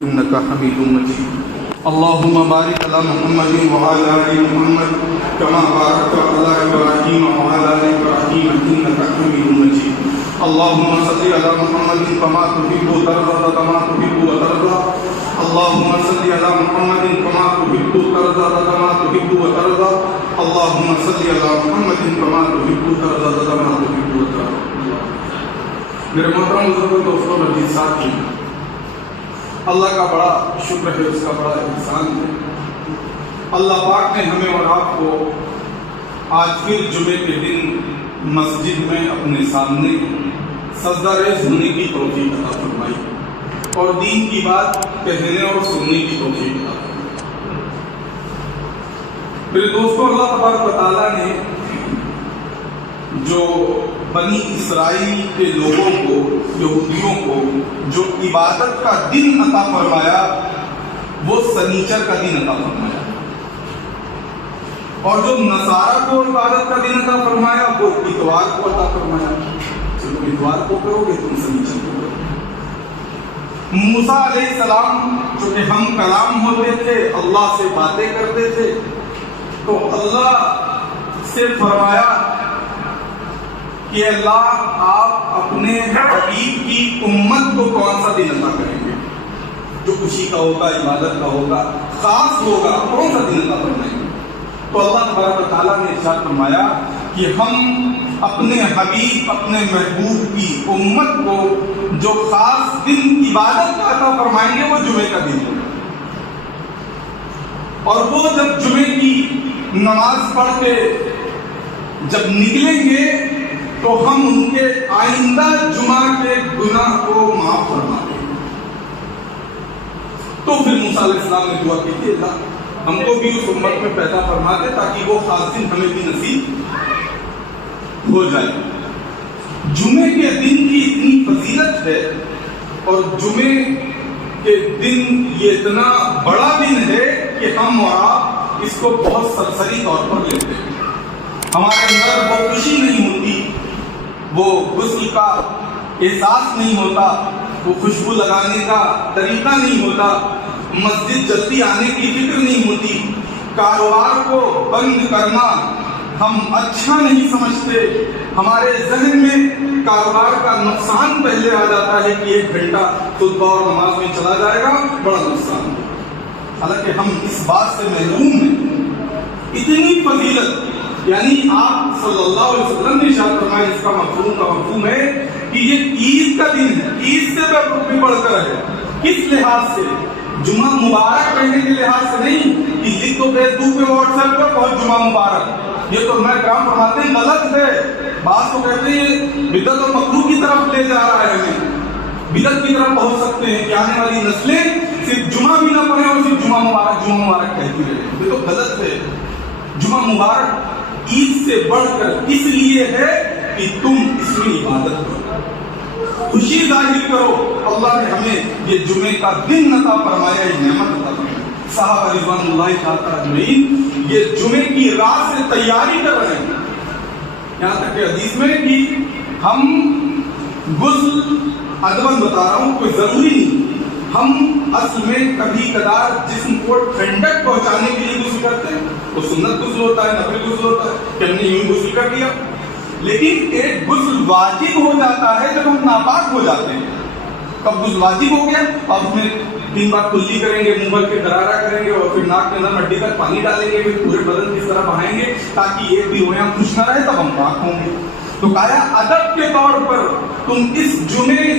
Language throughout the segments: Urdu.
إنك حميد مجيد. اللهم بارك على محمد وعلى آل محمد كما باركت على إبراهيم وعلى آل إبراهيم إنك حميد مجيد. اللهم صل على محمد كما تحب وترضى كما تحب وترضى. اللهم صل على محمد كما تحب وترضى كما تحب وترضى. اللهم صل على محمد كما تحب وترضى كما تحب وترضى. میرے محترم بزرگوں دوستوں عزیز ساتھی، اللہ کا بڑا شکر ہے، اس کا بڑا احسان ہے۔ اللہ پاک نے ہمیں اور آپ کو آج پھر جمعے کے دن مسجد میں اپنے سامنے سجدہ ریز ہونے کی توفیق عطا فرمائی اور دین کی بات کہنے اور سننے کی توفیق عطا فرمائی۔ میرے دوستوں، اللہ تبارک و تعالیٰ نے جو بنی اسرائیل کے لوگوں کو، یہودیوں کو جو عبادت کا دن عطا فرمایا، وہ سنیچر کا دن عطا فرمایا، اور جو نصارہ کو عبادت کا دن عطا فرمایا وہ اتوار کو عطا فرمایا۔ چلو اتوار کو کرو گے، تم سنیچر کو کرو گے۔ موسیٰ علیہ السلام جو کہ ہم کلام ہوتے تھے، اللہ سے باتیں کرتے تھے، تو اللہ سے فرمایا کہ اللہ آپ اپنے حبیب کی امت کو کون سا دن عطا کریں گے جو خوشی کا ہوگا، عبادت کا ہوگا، خاص ہوگا، کون سا دن عطا فرمائیں گے؟ تو اللہ تبارک و تعالیٰ نے ارشاد فرمایا کہ ہم اپنے حبیب، اپنے محبوب کی امت کو جو خاص دن عبادت کا عطا فرمائیں گے وہ جمعے کا دن ہوگا، اور وہ جب جمعے کی نماز پڑھ کے جب نکلیں گے تو ہم ان کے آئندہ جمعہ کے گناہ کو معاف فرما دیں گے۔ تو پھر موسیٰ علیہ السلام نے دعا کی کہ اللہ ہم کو بھی اس امت میں پیدا فرما دے تاکہ وہ خاص دن ہمیں بھی نصیب ہو جائے۔ جمعے کے دن کی اتنی فضیلت ہے، اور جمعے کے دن یہ اتنا بڑا دن ہے کہ ہم اور آپ اس کو بہت سرسری طور پر لیتے ہیں۔ ہمارے اندر وہ خوشی نہیں ہوتی، وہ غسل کا احساس نہیں ہوتا، وہ خوشبو لگانے کا طریقہ نہیں ہوتا، مسجد جلدی آنے کی فکر نہیں ہوتی، کاروبار کو بند کرنا ہم اچھا نہیں سمجھتے، ہمارے ذہن میں کاروبار کا نقصان پہلے آ جاتا ہے کہ 1 گھنٹہ خطبہ اور نماز میں چلا جائے گا، بڑا نقصان ہے۔ حالانکہ ہم اس بات سے محروم ہیں۔ اتنی فضیلت، یعنی آپ صلی اللہ علیہ وسلم نے ارشاد فرمایا، اس کا مفہوم ہے کہ یہ عید کا دن ہے، عید سے بھی بڑھ کر ہے۔ کس لحاظ سے؟ جمعہ مبارک کہنے کے لحاظ سے نہیں کہ لکھ تو فیس بک پہ، واٹس ایپ پر بہت جمعہ مبارک، یہ تو میں کرام فرماتے ہیں غلط ہے۔ بعض کو کہتے ہیں بدعت اور مکروہ کی طرف لے جا رہا ہے، ہمیں بدعت کی طرف پہنچ سکتے ہیں کہ آنے والی نسلیں صرف جمعہ بھی نہ پڑھیں اور صرف جمعہ مبارک کہتی رہے، یہ تو غلط ہے۔ جمعہ مبارک عید سے بڑھ کر اس لیے ہے کہ تم اس میں عبادت کرو، خوشی ظاہر کرو۔ اللہ نے ہمیں یہ جمعے کا دن عطا فرمایا، یہ نعمت عطا فرمایا۔ صحابہ رضوان اللہ تعالیٰ اجمعین یہ جمعے کی رات سے تیاری کر رہے ہیں، یہاں تک کہ حدیث میں کہ ہم غسل ادباً بتا رہا ہوں، کوئی ضروری نہیں، ہم اصل میں کبھی کبھار جسم کو ٹھنڈک پہنچانے کے لیے غسل کرتے ہیں، وہ سنت غسل ہوتا ہے، نفلی غسل ہوتا ہے کہ ہم نے یوں غسل کر دیا۔ لیکن ایک غسل واجب ہو جاتا ہے جب ہم ناپاک ہو جاتے ہیں۔ کب غسل واجب ہو گیا؟ اب اس میں 3 بار کلی کریں گے، منہ بھر کے غرارہ کریں گے، اور پھر ناک کے اندر مٹی تک پانی ڈالیں گے، پھر پورے بدن کی طرح بہائیں گے تاکہ ایک بھی رویاں خوش نہ رہے، تب ہم پاک ہوں گے۔ تو کہا ادب کے طور پر تم اس جمعے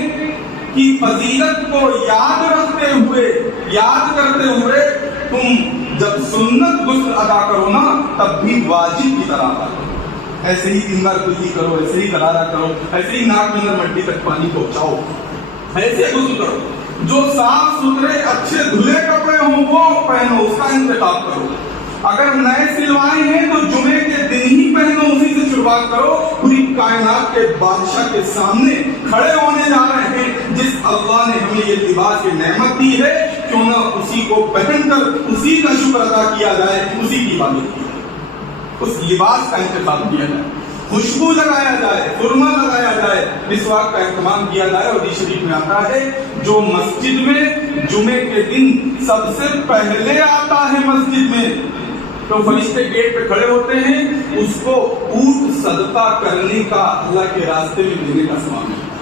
کی فضیلت کو یاد رکھتے ہوئے، یاد کرتے ہوئے تم جب سنت غسل ادا کرو نا، تب بھی واجب کی طرح ادا کرو۔ ایسے ہی 3 بار کلی کرو، ایسے ہی غرارہ کرو، ایسے ہی ناک میں اندر مٹی تک پانی پہنچاؤ، ایسے غسل کرو۔ جو صاف ستھرے اچھے دھلے کپڑے ہوں وہ پہنو، اس کا انتخاب کرو۔ اگر نئے سلوائے ہیں تو جمعے کے دن ہی پہنو، اسی سے شروعات کرو۔ پوری کائنات کے بادشاہ کے سامنے کھڑے ہونے جا رہے ہیں، جس اللہ نے ہمیں یہ لباس کی نعمت دی ہے، کیوں نہ اسی کو پہن کر اسی کا شکر ادا کیا جائے، اسی کی عبادت کی جائے، اس لباس کا انتخاب کیا جائے۔ خوشبو لگایا جائے، سرما لگایا جائے، مسواک کا اہتمام کیا جائے. اور حدیث شریف میں آتا ہے جو مسجد میں جمعے کے دن سب سے پہلے آتا ہے مسجد میں، تو فرشتے گیٹ پہ کھڑے ہوتے ہیں، اس کو اونٹ صدقہ کرنے کا، اللہ کے راستے میں دینے کا ثواب ملتا ہے.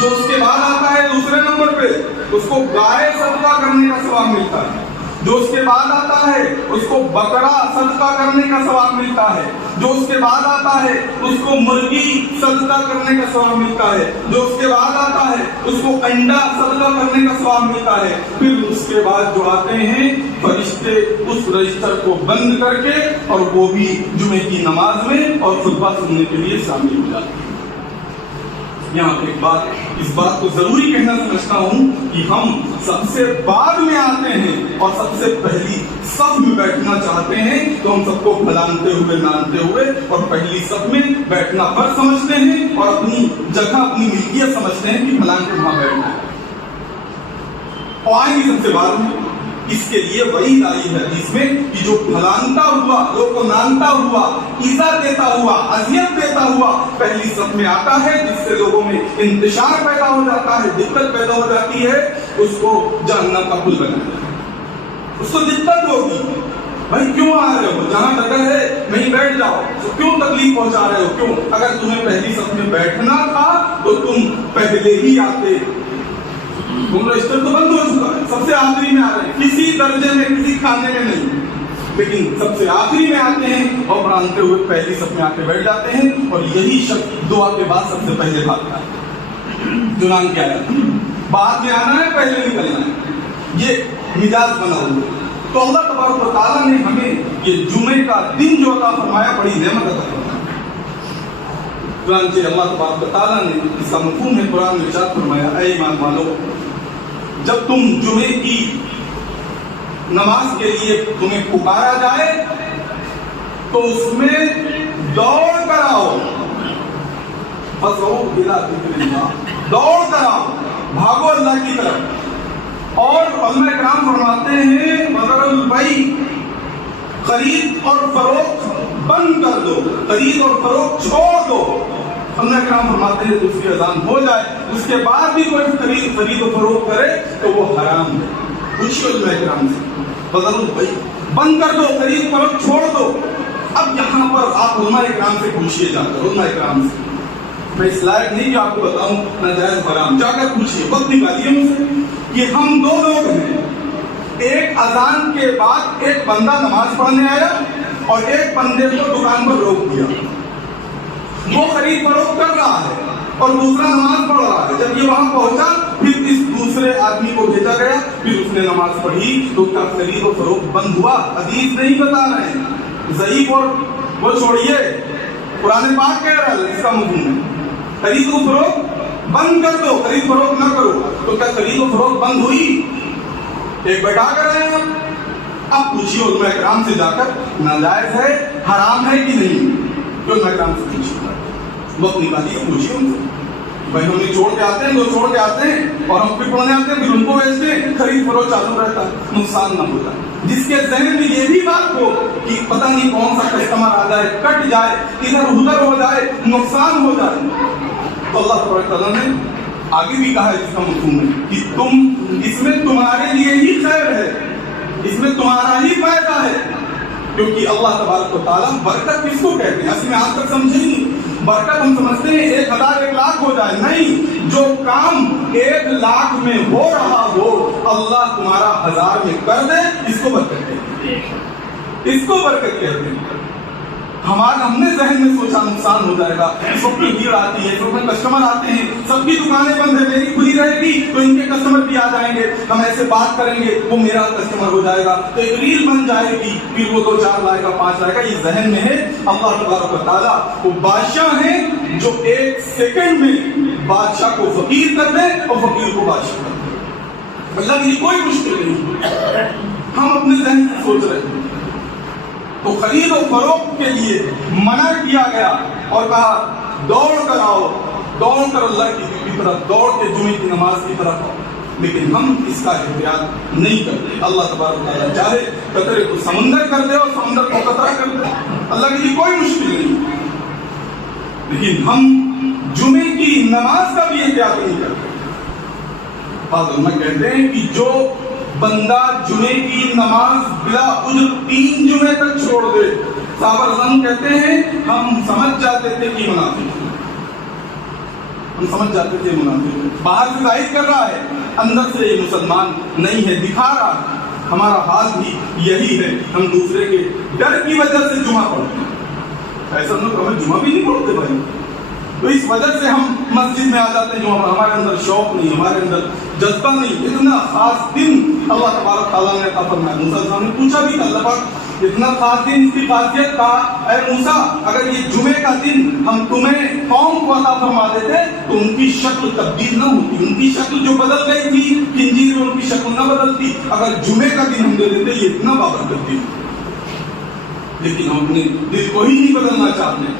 جو اس کے بعد آتا ہے دوسرے نمبر پہ، اس کو گائے صدقہ کرنے کا ثواب ملتا ہے. جو اس کے بعد آتا ہے اس کو بکرا صدقہ کرنے کا ثواب ملتا ہے. جو اس کے بعد آتا ہے اس کو مرغی صدقہ کرنے کا ثواب ملتا ہے. جو اس کے بعد آتا ہے اس کو انڈا صدقہ کرنے کا ثواب ملتا ہے. پھر اس کے بعد جو آتے ہیں فرشتے اس رجسٹر کو بند کر کے، اور وہ بھی جمعے کی نماز میں اور خطبہ سننے کے لیے شامل ہو جاتے ہیں. یہاں ایک بات، اس بات کو ضروری کہنا سمجھتا ہوں کہ ہم سب سے بعد میں آتے ہیں اور سب سے پہلی صف میں بیٹھنا چاہتے ہیں، تو ہم سب کو پھلانتے ہوئے مانتے ہوئے اور پہلی صف میں بیٹھنا فرض سمجھتے ہیں اور اپنی جگہ، اپنی ملکیت سمجھتے ہیں کہ پھلان کے وہاں بیٹھنا ہے، اور آئیں گے سب سے بعد میں. اس کے لیے وعید آئی ہے حدیث میں کہ جو پھلانتا ہوا، لوگ کو نانتا ہوا، ایذا دیتا ہوا، اذیت دیتا ہوا پہلی صف میں آتا ہے، جس سے لوگوں میں انتشار پیدا ہو جاتا ہے، دقت پیدا ہو جاتی ہے، اس کو جہنم کا پل بنایا ہے. اس کو دقت ہوگی، بھائی کیوں آ رہے ہو، جہاں جگہ ہے وہیں بیٹھ جاؤ، تو کیوں تکلیف پہنچا رہے ہو، کیوں؟ اگر تمہیں پہلی صف میں بیٹھنا تھا تو تم پہلے ہی آتے. رجسٹر تو بند ہو چکا ہے، سب سے آخری میں آ رہے ہیں، کسی درجے میں، کسی کھانے میں نہیں، لیکن سب سے آخری میں آتے ہیں اور پرانتے ہوئے پہلی صف میں آ کے بیٹھ جاتے ہیں. اور یہی شخص دعا کے بعد سب سے پہلے بھاگتا ہے. جنان کیا ہے، بعد میں آنا ہے، پہلے نکلنا ہے، یہ مزاج بنا ہوا. تو اللہ تبارک و تعالیٰ نے ہمیں یہ جمعے کا دن جو عطا فرمایا، بڑی نعمت عطا فرمایا. چنانچہ اللہ تبارک و تعالیٰ نے اس کا مفہوم ہے قرآن میں ارشاد فرمایا، اے ایمان والو، جب تم جمعے کی نماز کے لیے تمہیں پکارا جائے تو اس میں دوڑ کر آؤ. فَصَوْا إِلَىٰ ذِكْرِ اللَّهِ، دوڑ کر آؤ، بھاگو اللہ کی طرف. اور علماء کرام فرماتے ہیں مگر البیع، خرید اور فروخت بند کر دو، خرید اور فروخت چھوڑ دو. علماء کرام فرماتے ہیں اس کی اذان ہو جائے، اس کے بعد بھی کوئی خرید و فروخت کرے تو وہ حرام ہے. پوچھو علماء کرام سے، بدل البیع، بند کر دو، خرید فروخت چھوڑ دو. اب یہاں پر آپ علماء کرام سے پوچھیے، جا کر علماء کرام سے، میں اس لائق نہیں کہ آپ کو بتاؤں ناجائز حرام، جا کر پوچھیے، وقت نکالیے مجھ سے کہ ہم دو لوگ ہیں، ایک اذان کے بعد ایک بندہ نماز پڑھنے آیا اور ایک بندے کو دکان پر روک دیا. وہ خرید فروخت کر رہا ہے اور دوسرا نماز پڑھ رہا ہے. جب یہ وہاں پہنچا پھر اس دوسرے آدمی کو بھیجا گیا، پھر اس نے نماز پڑھی تو اس کا خرید و فروخت بند ہوا. حدیث نہیں بتا رہے ہیں، ضعیف اور وہ چھوڑیے، قرآن پاک کہہ رہا ہے. اس کا مفہوم ہے خرید و فروخت بند کر دو، خرید فروخت نہ کرو. تو کیا خرید و فروخت بند ہوئی؟ ایک بیٹھا کر رہے ہیں. اب پوچھیے علماء کرام سے جا کر ناجائز ہے، حرام ہے کہ نہیں. علماء کرام سے پوچھیے، وقت نکالیے، پوچھیے ان سے. بھائی ہم نے چھوڑ کے آتے ہیں، لوگ چھوڑ کے آتے ہیں اور ہم پھر پڑھنے آتے ہیں، پھر ان کو بیچتے ہیں، خرید فروخت چالو رہتا ہے، نقصان نہ ہوتا. جس کے ذہن میں یہ بھی بات ہو کہ پتہ نہیں کون سا کسٹمر آ جائے، کٹ جائے، ادھر ادھر ہو جائے، نقصان ہو جائے. تو اللہ تبارک تعالیٰ نے آگے بھی کہا ہے اس کا مفہوم ہے کہ تم اس میں تمہارے لیے ہی خیر ہے، اس میں تمہارا ہی فائدہ ہے. کیونکہ اللہ تبارک و تعالیٰ برکت کس کو کہتے ہیں؟ اصل میں آج تک سمجھے نہیں. برکت ہم سمجھتے ہیں 1000 1 لاکھ ہو جائے، نہیں. جو کام 1 لاکھ میں ہو رہا ہو اللہ تمہارا 1000 میں کر دے، اس کو برکت کہتے ہیں. اس کو برکت کہتے ہیں. ہم نے ذہن میں سوچا نقصان ہو جائے گا، اس وقت میں بھیڑ آتی ہے، اس وقت میں کسٹمر آتے ہیں، سب کی دکانیں بند ہیں، میری کھلی رہے گی تو ان کے کسٹمر بھی آ جائیں گے، ہم ایسے بات کریں گے، وہ میرا کسٹمر ہو جائے گا، تو ایک ریل بن جائے گی، پھر وہ 2 4 لائے گا، 5 لائے گا. یہ ذہن میں ہے. اللہ تبارک و تعالیٰ وہ بادشاہ ہیں جو 1 سیکنڈ میں بادشاہ کو فقیر کر دے اور فقیر کو بادشاہ کر دے. اللہ کی کوئی مشکل نہیں. ہم اپنے ذہن سے سوچ رہے ہیں. تو خرید و فروخت کے لیے منع کیا گیا اور کہا دوڑ کر آؤ، دوڑ کر اللہ کی طرف، دوڑ کے جمعے کی نماز کی طرف آؤ. لیکن ہم اس کا احتیاط نہیں کرتے. اللہ تبارک تعالیٰ چاہے قطرے کو سمندر کر دے اور سمندر کو قطرہ کر دے، اللہ کے لیے کوئی مشکل نہیں. لیکن ہم جمعے کی نماز کا بھی احتیاط نہیں کرتے. بعض علماء کہتے ہیں کہ جو بندہ جمعے کی نماز بلا عذر 3 جمعے تک چھوڑ دے، صحابہ رضوان کہتے ہیں ہم سمجھ جاتے تھے کہ منافق ہے. ہم سمجھ جاتے تھے منافق ہے. باہر سے ظاہر کر رہا ہے، اندر سے یہ مسلمان نہیں ہے، دکھا رہا ہے. ہمارا حال بھی یہی ہے، ہم دوسرے کے ڈر کی وجہ سے جمعہ پڑھتے ہیں. ایسا نہ کہ ہمیں جمعہ بھی نہیں پڑھتے بھائی، تو اس وجہ سے ہم مسجد میں آ جاتے ہیں. جمعہ ہمارے اندر شوق نہیں، ہمارے اندر جذبہ نہیں. اتنا خاص دن اللہ تبارک تعالیٰ نے عطا فرمایا. موسیٰ علیہ السلام نے پوچھا بھی کہ اللہ پاک اتنا خاص دن، اس کی خاصیت کا، اے موسیٰ اگر یہ جمعے کا دن ہم تمہیں قوم کو عطا فرما دیتے تو ان کی شکل تبدیل نہ ہوتی، ان کی شکل جو بدل گئی تھی انجیل میں ان کی شکل نہ بدلتی. اگر جمعے کا دن ہم دے دیتے یہ اتنا بابرکت دن، لیکن ہم اپنے دل کو ہی نہیں بدلنا چاہتے.